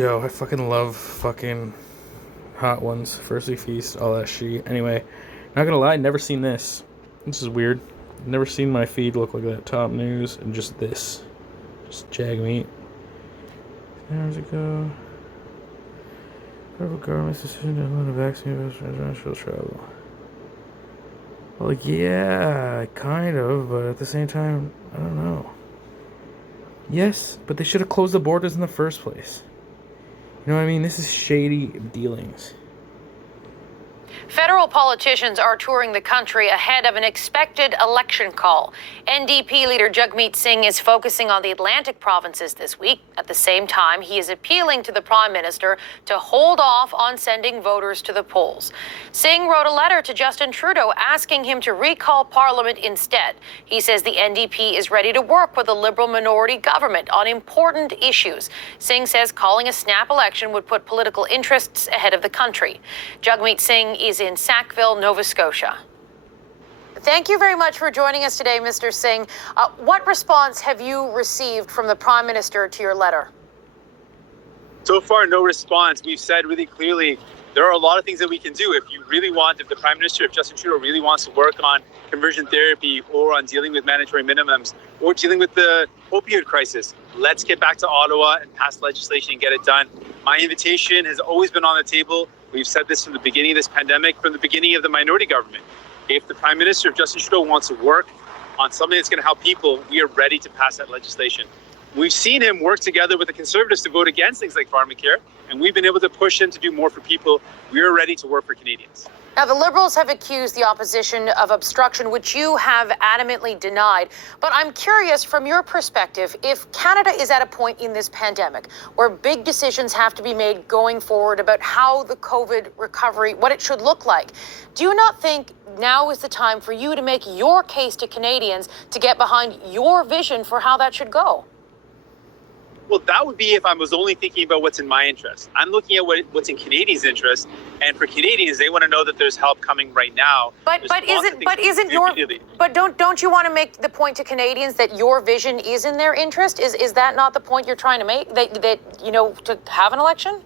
Yo, I fucking love fucking Hot Ones, Firstly Feast, all that shit. Anyway, not gonna lie, never seen this. This is weird. Never seen my feed look like that. Top news and just this. Just jag meat. Hours ago. Federal government's decision to allow the vaccine for international travel. Well, yeah, kind of, but at the same time, I don't know. Yes, but they should have closed the borders in the first place. You know what I mean? This is shady dealings. Federal politicians are touring the country ahead of an expected election call. NDP leader Jagmeet Singh is focusing on the Atlantic provinces this week. At the same time, he is appealing to the Prime Minister to hold off on sending voters to the polls. Singh wrote a letter to Justin Trudeau asking him to recall Parliament instead. He says the NDP is ready to work with a Liberal minority government on important issues. Singh says calling a snap election would put political interests ahead of the country. Jagmeet Singh is in Sackville, Nova Scotia. Thank you very much for joining us today, Mr. Singh. What response have you received from the Prime Minister to your letter? So far, no response. We've said really clearly there are a lot of things that we can do. If the Prime Minister, if Justin Trudeau really wants to work on conversion therapy or on dealing with mandatory minimums or dealing with the opioid crisis, let's get back to Ottawa and pass legislation and get it done. My invitation has always been on the table. We've said this from the beginning of this pandemic, from the beginning of the minority government. If the Prime Minister, if Justin Trudeau wants to work on something that's going to help people, we are ready to pass that legislation. We've seen him work together with the Conservatives to vote against things like pharmacare, and we've been able to push him to do more for people. We are ready to work for Canadians. Now, the Liberals have accused the opposition of obstruction, which you have adamantly denied. But I'm curious, from your perspective, if Canada is at a point in this pandemic where big decisions have to be made going forward about how the COVID recovery, what it should look like, do you not think now is the time for you to make your case to Canadians to get behind your vision for how that should go? Well, that would be if I was only thinking about what's in my interest. I'm looking at what's in Canadians' interest, and for Canadians, they want to know that there's help coming right now. But don't you want to make the point to Canadians that your vision is in their interest? Is that not the point you're trying to make? That to have an election?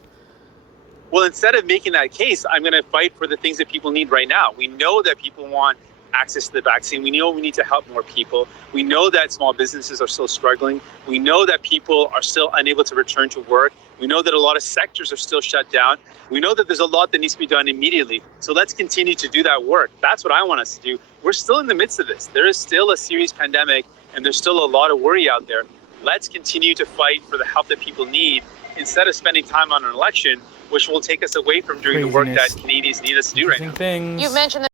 Well, instead of making that case, I'm going to fight for the things that people need right now. We know that people want access to the vaccine. We know we need to help more people. We know that small businesses are still struggling. We know that people are still unable to return to work. We know that a lot of sectors are still shut down. We know that there's a lot that needs to be done immediately. So let's continue to do that work. That's what I want us to do. We're still in the midst of this. There is still a serious pandemic, and there's still a lot of worry out there. Let's continue to fight for the help that people need instead of spending time on an election, which will take us away from doing the work that Canadians need us to do right now. Things. You've mentioned